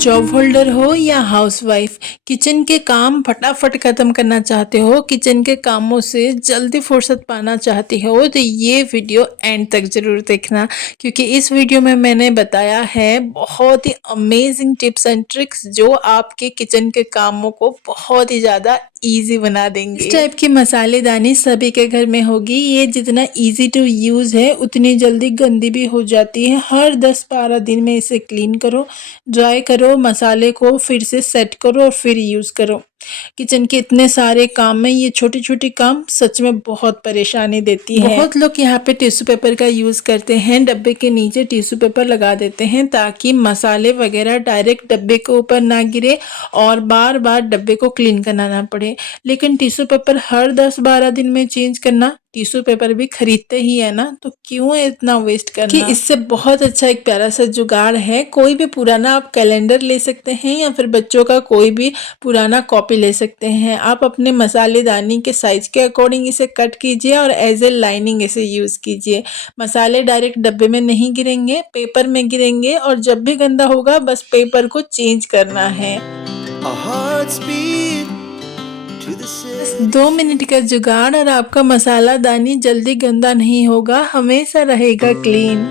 Job holder हो या housewife, kitchen के काम फटाफट खत्म करना चाहते हो, किचन के कामों से जल्दी फुर्सत पाना चाहते हो, तो ये वीडियो एंड तक जरूर देखना, क्योंकि इस वीडियो में मैंने बताया है बहुत ही अमेजिंग टिप्स एंड ट्रिक्स जो आपके किचन के कामों को बहुत ही ज़्यादा इजी बना देंगे। इस टाइप की मसालेदानी सभी के घर में होगी। ये जितना इजी टू यूज़ है उतनी जल्दी गंदी भी हो जाती है। हर 10-12 दिन में इसे क्लीन करो, ड्राई करो, मसाले को फिर से सेट करो और फिर यूज़ करो। किचन के इतने सारे काम में ये छोटी छोटी काम सच में बहुत परेशानी देती है। बहुत लोग यहाँ पे टिश्यू पेपर का यूज़ करते हैं, डब्बे के नीचे टिश्यू पेपर लगा देते हैं ताकि मसाले वगैरह डायरेक्ट डब्बे के ऊपर ना गिरे और बार बार डब्बे को क्लीन करना ना पड़े। लेकिन टिश्यू पेपर हर 10-12 दिन में चेंज करना, टिश्यू पेपर भी खरीदते ही है ना, तो क्यों इतना वेस्ट करना। कि इससे बहुत अच्छा एक प्यारा सा जुगाड़ है। कोई भी पुराना आप कैलेंडर ले सकते हैं या फिर बच्चों का कोई भी पुराना कॉपी ले सकते हैं। आप अपने मसालेदानी के साइज के अकॉर्डिंग इसे कट कीजिए और एज ए लाइनिंग इसे यूज़ कीजिए। मसाले डायरेक्ट डब्बे में नहीं गिरेंगे, पेपर में गिरेंगे और जब भी गंदा होगा बस पेपर को चेंज करना है। बस 2 मिनट का जुगाड़ और आपका मसाला दानी जल्दी गंदा नहीं होगा, हमेशा रहेगा क्लीन।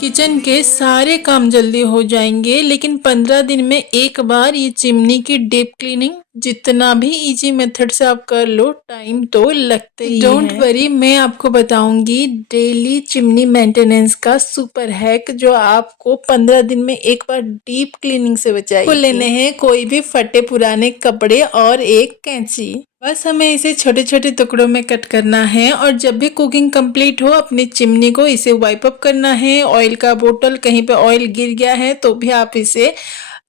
किचन के सारे काम जल्दी हो जाएंगे, लेकिन 15 दिन में एक बार ये चिमनी की डीप क्लीनिंग जितना भी इजी मेथड से आप कर लो, टाइम तो लगते ही है। डोंट वरी, मैं आपको बताऊंगी डेली चिमनी मेंटेनेंस का सुपर हैक जो आपको 15 दिन में एक बार डीप क्लीनिंग से बचाएगी। को लेने हैं कोई भी फटे पुराने कपड़े और एक कैंची। बस हमें इसे छोटे छोटे टुकड़ों में कट करना है और जब भी कुकिंग कंप्लीट हो अपनी चिमनी को इसे वाइप अप करना है। ऑयल का बोतल कहीं पे ऑयल गिर गया है तो भी आप इसे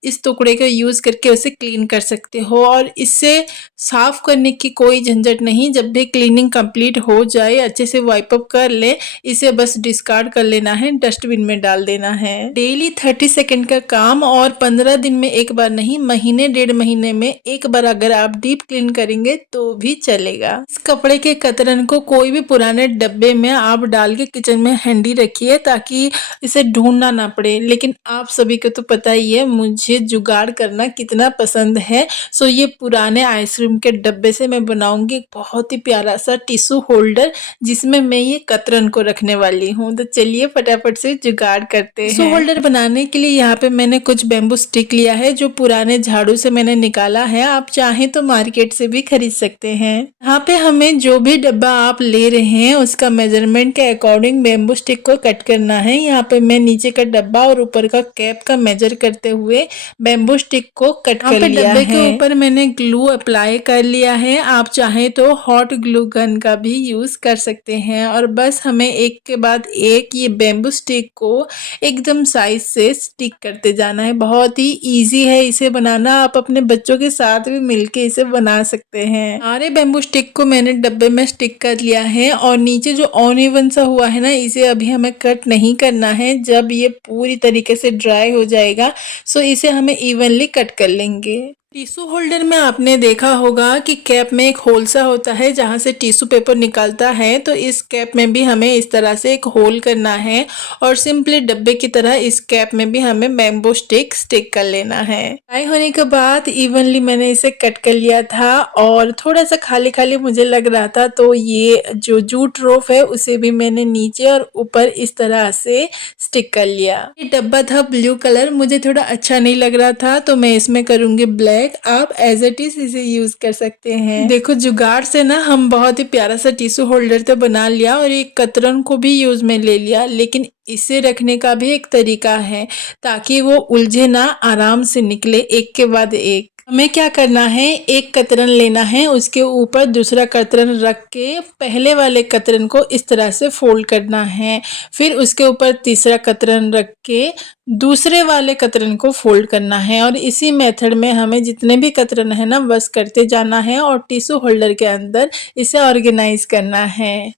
इस टुकड़े को यूज़ करके उसे क्लीन कर सकते हो और इससे साफ़ करने की कोई झंझट नहीं। जब भी क्लीनिंग कंप्लीट हो जाए, अच्छे से वाइप अप कर ले, इसे बस डिस्कार्ड कर लेना है, डस्टबिन में डाल देना है। डेली 30 सेकंड का काम और 15 दिन में एक बार नहीं, महीने 1.5 महीने में एक बार अगर आप डीप क्लीन करेंगे तो भी चलेगा। इस कपड़े के कतरन को कोई भी पुराने डब्बे में आप डाल के किचन में हैंडी रखिए ताकि इसे ढूंढना ना पड़े। लेकिन आप सभी को तो पता ही है मुझे जुगाड़ करना कितना पसंद है। सो ये पुराने आइसक्रीम के डब्बे से मैं बनाऊंगी एक बहुत ही प्यारा सा टिश्यू होल्डर जिसमें मैं ये कतरन को रखने वाली हूँ। तो चलिए फटाफट से जुगाड़ करते हैं। टिश्यू होल्डर बनाने के लिए यहाँ पे मैंने कुछ बेम्बू स्टिक लिया है जो पुराने झाड़ू से मैंने निकाला है। आप चाहें तो मार्केट से भी खरीद सकते हैं। यहाँ पे हमें जो भी डब्बा आप ले रहे हैं उसका मेजरमेंट के अकॉर्डिंग बेम्बू स्टिक को कट करना है। यहाँ पे मैं नीचे का डब्बा और ऊपर का कैप का मेजर करते हुए बेम्बू स्टिक को कट कर लिया है। डब्बे के ऊपर मैंने ग्लू अप्लाई कर लिया है। आप चाहें तो हॉट ग्लू गन का भी यूज कर सकते हैं और बस हमें एक के बाद एक ये बेम्बू स्टिक को एकदम साइज से स्टिक करते जाना है। बहुत ही इजी है इसे बनाना, आप अपने बच्चों के साथ भी मिलके इसे बना सकते हैं। सारे बेम्बू स्टिक को मैंने डब्बे में स्टिक कर लिया है और नीचे जो अनइवन सा हुआ है ना, इसे अभी हमें कट नहीं करना है। जब ये पूरी तरीके से ड्राई हो जाएगा सो इसे हमें इवनली कट कर लेंगे। टिश्यू होल्डर में आपने देखा होगा कि कैप में एक होल सा होता है जहां से टिश्यू पेपर निकलता है, तो इस कैप में भी हमें इस तरह से एक होल करना है और सिंपली डब्बे की तरह इस कैप में भी हमें बेम्बू स्टिक कर लेना है। फ्राई होने के बाद इवनली मैंने इसे कट कर लिया था और थोड़ा सा खाली खाली मुझे लग रहा था, तो ये जो जूट रोप है उसे भी मैंने नीचे और ऊपर इस तरह से स्टिक कर लिया। ये डब्बा था ब्लू कलर, मुझे थोड़ा अच्छा नहीं लग रहा था तो मैं इसमें करूंगी ब्लैक। आप एज इट इज इसे यूज कर सकते हैं। देखो जुगाड़ से ना हम बहुत ही प्यारा सा टिश्यू होल्डर तो बना लिया और एक कतरन को भी यूज में ले लिया, लेकिन इसे रखने का भी एक तरीका है ताकि वो उलझे ना, आराम से निकले एक के बाद एक। हमें क्या करना है, एक कतरन लेना है, उसके ऊपर दूसरा कतरन रख के पहले वाले कतरन को इस तरह से फोल्ड करना है। फिर उसके ऊपर तीसरा कतरन रख के दूसरे वाले कतरन को फोल्ड करना है और इसी मेथड में हमें जितने भी कतरन है ना बस करते जाना है और टिश्यू होल्डर के अंदर इसे ऑर्गेनाइज करना है।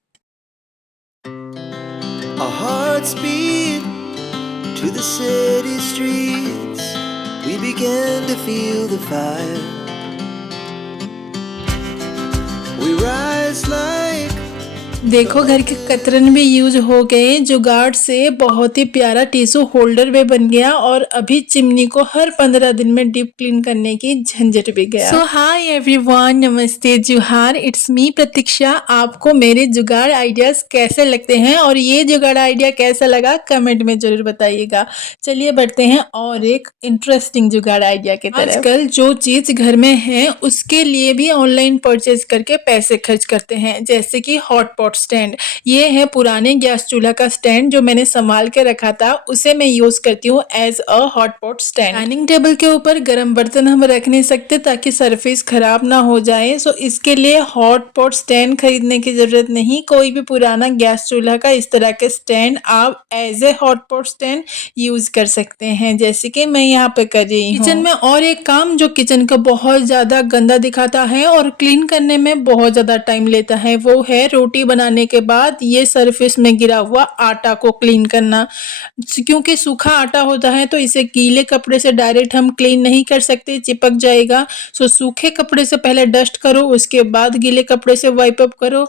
Our hearts beat to the city streets. We began to feel the fire. We rise like देखो घर के कतरन भी यूज हो गए, जुगाड़ से बहुत ही प्यारा टिश्यू होल्डर भी बन गया और अभी चिमनी को हर 15 दिन में डीप क्लीन करने की झंझट भी गया। सो हाय एवरीवन, नमस्ते, जुहार, इट्स मी प्रतीक्षा। आपको मेरे जुगाड़ आइडियाज कैसे लगते हैं और ये जुगाड़ आइडिया कैसा लगा कमेंट में जरूर बताइएगा। चलिए बढ़ते हैं और एक इंटरेस्टिंग जुगाड़ आइडिया की तरफ। आजकल जो चीज घर में है उसके लिए भी ऑनलाइन परचेज करके पैसे खर्च करते हैं, जैसे कि हॉट पॉट स्टैंड। ये है पुराने गैस चूल्हा का स्टैंड जो मैंने संभाल के रखा था, उसे मैं यूज करती हूँ as a hot pot stand. Dining table के ऊपर गर्म बर्तन हम रख नहीं सकते ताकि सरफेस खराब ना हो जाए, सो इसके लिए हॉट पॉट स्टैंड खरीदने की जरूरत नहीं। कोई भी पुराना गैस चूल्हा का इस तरह के स्टैंड आप as a hot pot stand use कर सकते हैं, जैसे कि मैं यहाँ पे कर रही हूँ। किचन में और एक काम जो किचन का बहुत ज्यादा गंदा दिखाता है और क्लीन करने में बहुत ज्यादा टाइम लेता है, वो है रोटी बनाने के बाद ये सरफेस में गिरा हुआ आटा को क्लीन करना। क्योंकि सूखा आटा होता है तो इसे गीले कपड़े से डायरेक्ट हम क्लीन नहीं कर सकते, चिपक जाएगा। सो सूखे कपड़े से पहले डस्ट करो, उसके बाद गीले कपड़े से वाइप अप करो,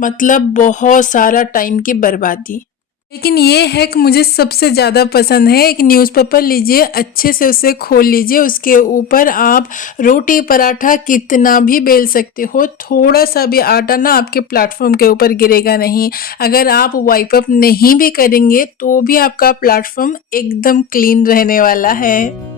मतलब बहुत सारा टाइम की बर्बादी। लेकिन ये हैक मुझे सबसे ज़्यादा पसंद है। एक न्यूज़पेपर लीजिए, अच्छे से उसे खोल लीजिए, उसके ऊपर आप रोटी पराठा कितना भी बेल सकते हो, थोड़ा सा भी आटा ना आपके प्लेटफॉर्म के ऊपर गिरेगा नहीं। अगर आप वाइप अप नहीं भी करेंगे तो भी आपका प्लेटफॉर्म एकदम क्लीन रहने वाला है।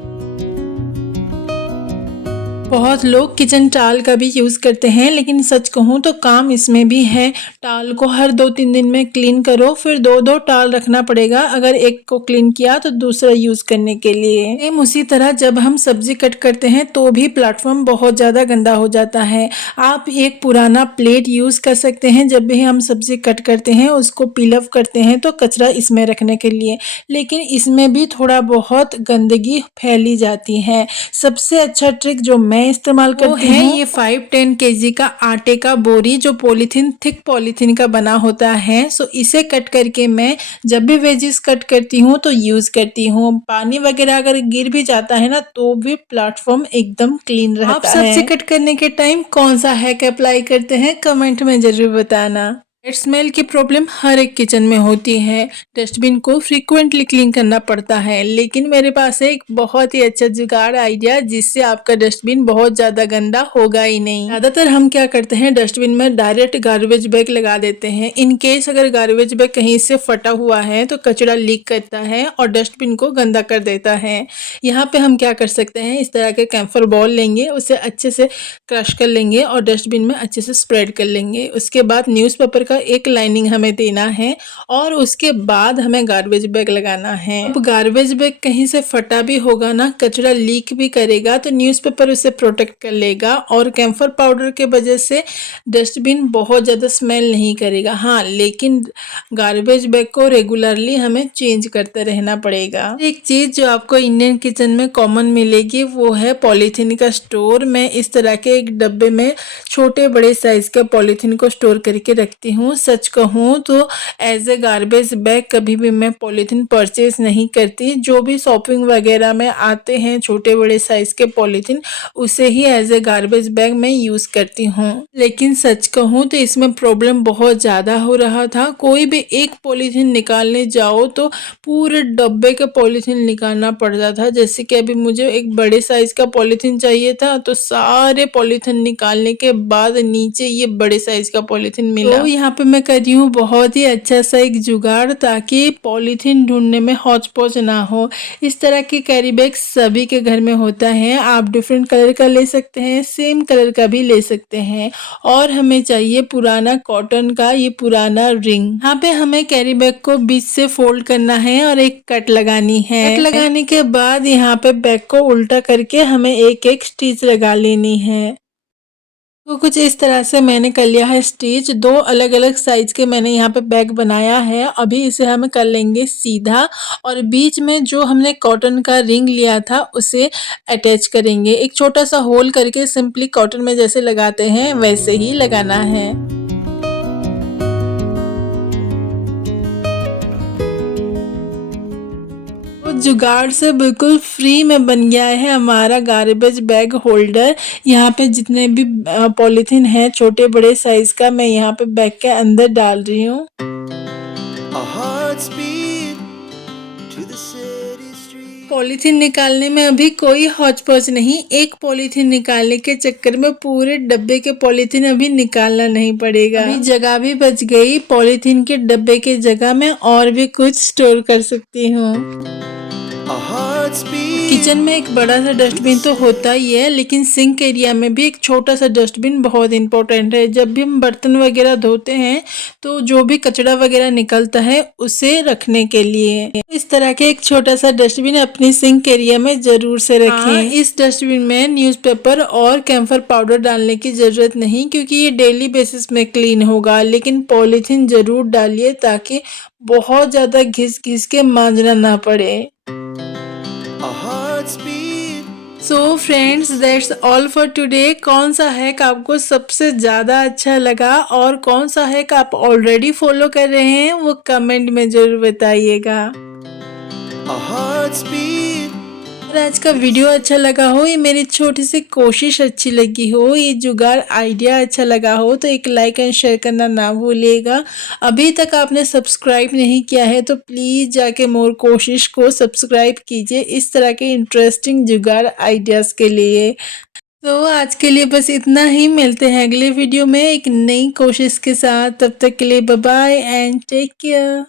बहुत लोग किचन टाल का भी यूज़ करते हैं, लेकिन सच कहूँ तो काम इसमें भी है। टाल को हर 2-3 दिन में क्लीन करो, फिर 2-2 टाल रखना पड़ेगा अगर एक को क्लीन किया तो दूसरा यूज़ करने के लिए। सेम उसी तरह जब हम सब्जी कट करते हैं तो भी प्लेटफॉर्म बहुत ज़्यादा गंदा हो जाता है। आप एक पुराना प्लेट यूज़ कर सकते हैं, जब भी हम सब्जी कट करते हैं उसको पील ऑफ करते हैं तो कचरा इसमें रखने के लिए, लेकिन इसमें भी थोड़ा बहुत गंदगी फैली जाती है। सबसे अच्छा ट्रिक जो मैं इस्तेमाल करती हूँ ये 5-10 केजी का आटे का बोरी जो पॉलीथीन, थिक पॉलीथीन का बना होता है। सो इसे कट करके मैं जब भी वेजिस कट करती हूँ तो यूज करती हूँ। पानी वगैरह अगर गिर भी जाता है ना तो भी प्लेटफॉर्म एकदम क्लीन रहता है। आप सब्जी कट करने के टाइम कौन सा हैक अप्लाई करते हैं कमेंट में जरूर बताना। स्मेल की प्रॉब्लम हर एक किचन में होती है, डस्टबिन को फ्रीक्वेंटली क्लीन करना पड़ता है, लेकिन मेरे पास है एक बहुत ही अच्छा जुगाड़ आइडिया जिससे आपका डस्टबिन बहुत ज़्यादा गंदा होगा ही नहीं। ज़्यादातर हम क्या करते हैं, डस्टबिन में डायरेक्ट गार्बेज बैग लगा देते हैं। इन केस अगर गार्बेज बैग कहीं से फटा हुआ है तो कचरा लीक करता है और डस्टबिन को गंदा कर देता है। यहाँ पे हम क्या कर सकते हैं, इस तरह के कैम्फर बॉल लेंगे, उसे अच्छे से क्रश कर लेंगे और डस्टबिन में अच्छे से स्प्रेड कर लेंगे। उसके बाद न्यूज़पेपर एक लाइनिंग हमें देना है और उसके बाद हमें गार्बेज बैग लगाना है। अब गार्बेज बैग कहीं से फटा भी होगा ना, कचरा लीक भी करेगा तो न्यूज़पेपर उसे प्रोटेक्ट कर लेगा और कैम्फर पाउडर के वजह से डस्टबिन बहुत ज़्यादा स्मेल नहीं करेगा। हाँ, लेकिन गार्बेज बैग को रेगुलरली हमें चेंज करते रहना पड़ेगा। एक चीज़ जो आपको इंडियन किचन में कॉमन मिलेगी वो है पॉलीथीन का स्टोर। मैं इस तरह के एक डब्बे में छोटे बड़े साइज के पॉलीथीन को स्टोर करके रखती हूँ। सच कहूँ तो एज ए गार्बेज बैग कभी भी मैं पॉलीथीन परचेज नहीं करती। जो भी शॉपिंग वगैरह में आते हैं छोटे बड़े साइज के पॉलीथीन, उसे ही एज ए गार्बेज बैग मैं यूज करती हूँ। लेकिन सच कहूँ तो इसमें प्रॉब्लम बहुत ज़्यादा हो रहा था। कोई भी एक पॉलीथीन निकालने जाओ तो पूरे डब्बे के पॉलीथीन निकालना पड़ता था। जैसे कि अभी मुझे एक बड़े साइज का पॉलीथीन चाहिए था तो सारे पॉलीथीन निकालने के बाद नीचे ये बड़े साइज का पॉलीथीन मिला। तो यहाँ पे मैं कर रही हूँ बहुत ही अच्छा सा एक जुगाड़ ताकि पॉलीथीन ढूंढने में हौच पौच ना हो। इस तरह के कैरी बैग सभी के घर में होता है। आप डिफरेंट कलर का ले सकते हैं, सेम कलर का भी ले सकते हैं। और हमें चाहिए पुराना कॉटन का ये पुराना रिंग। यहाँ पे हमें कैरी बैग को बीच से फोल्ड करना है और एक कट लगानी है। कट लगाने के बाद यहाँ पे बैग को उल्टा करके हमें एक एक स्टिच लगा लेनी है। तो कुछ इस तरह से मैंने कर लिया है स्टिच। 2 अलग अलग साइज के मैंने यहाँ पे बैग बनाया है। अभी इसे हम कर लेंगे सीधा और बीच में जो हमने कॉटन का रिंग लिया था उसे अटैच करेंगे। एक छोटा सा होल करके सिंपली कॉटन में जैसे लगाते हैं वैसे ही लगाना है। तो जुगाड़ से बिल्कुल फ्री में बन गया है हमारा गार्बेज बैग होल्डर। यहाँ पे जितने भी पॉलीथीन है छोटे बड़े साइज का, मैं यहाँ पे बैग के अंदर डाल रही हूँ। पॉलीथीन निकालने में अभी कोई हौच पौच नहीं, एक पॉलीथीन निकालने के चक्कर में पूरे डब्बे के पॉलीथीन अभी निकालना नहीं पड़ेगा। अभी जगह भी बच गई, पॉलीथीन के डब्बे के जगह में और भी कुछ स्टोर कर सकती हूँ। किचन में एक बड़ा सा डस्टबिन तो होता ही है, लेकिन सिंक एरिया में भी एक छोटा सा डस्टबिन बहुत इंपॉर्टेंट है। जब भी हम बर्तन वगैरह धोते हैं तो जो भी कचरा वगैरह निकलता है उसे रखने के लिए इस तरह के एक छोटा सा डस्टबिन अपनी सिंक एरिया में जरूर से रखें। इस डस्टबिन में न्यूज़पेपर और कैम्फर पाउडर डालने की जरूरत नहीं, क्योंकि ये डेली बेसिस में क्लीन होगा, लेकिन पॉलीथीन जरूर डालिए ताकि बहुत ज्यादा घिस घिस के मांजना ना पड़े। So friends, that's all for today. कौन सा हैक आपको सबसे ज़्यादा अच्छा लगा और कौन सा हैक आप ऑलरेडी फॉलो कर रहे हैं वो कमेंट में ज़रूर बताइएगा। अगर आज का वीडियो अच्छा लगा हो, ये मेरी छोटी सी कोशिश अच्छी लगी हो, ये जुगाड़ आइडिया अच्छा लगा हो तो एक लाइक एंड शेयर करना ना भूलिएगा। अभी तक आपने सब्सक्राइब नहीं किया है तो प्लीज़ जाके मोर कोशिश को सब्सक्राइब कीजिए इस तरह के इंटरेस्टिंग जुगाड़ आइडियाज़ के लिए। तो आज के लिए बस इतना ही, मिलते हैं अगले वीडियो में एक नई कोशिश के साथ। तब तक के लिए bye bye and take care.